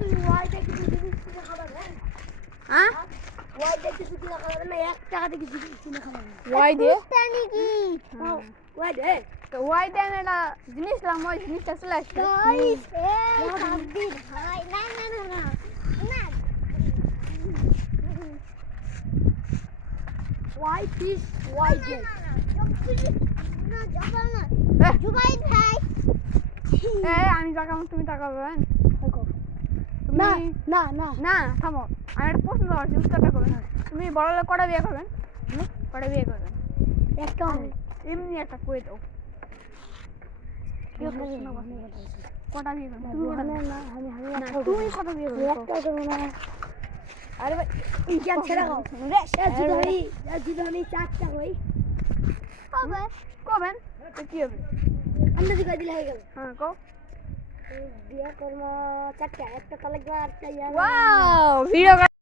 তুমি ওয়াইটা কিছু জিনিস কিনে খাবে না? হ্যাঁ ওয়াইটা কিছু কিনে খাবে না, 1 টাকা দিয়ে কিছু কিনে খাবে না। ওয়াই দিয়ে জানি কি? ওয়াই দে। তো ওয়াই দেন এটা জিনিস লাম ওই জিনিসটা চলে আসছে গাইস এই সাব্বির ভাই না না না না না ওয়াই ফিশ ওয়াই দে না যাবা না জুবাই ভাই আমি তাকাবো তুমি তাকাবে না না না না থামো আমি একটা প্রশ্ন করছি উত্তরটা করবেন তুমি বড় লোক কটা বিয়ে করবেন কটা বিয়ে করবেন একটা এমনি একটা কই দাও কটা বিয়ে করবেন তুমি কটা না আমি তুমি কটা বিয়ে করবে একটা করব না আরে ভাই ইয়া ছেড়ে দাও যদি আমি 4টা হই হবে কবেন তো কি হবে আমরা দিকে দিলে হয়ে গেল হ্যাঁ কও বিয়া করব 4টা একটা তালাক আর একটা ওয়াও ভিডিও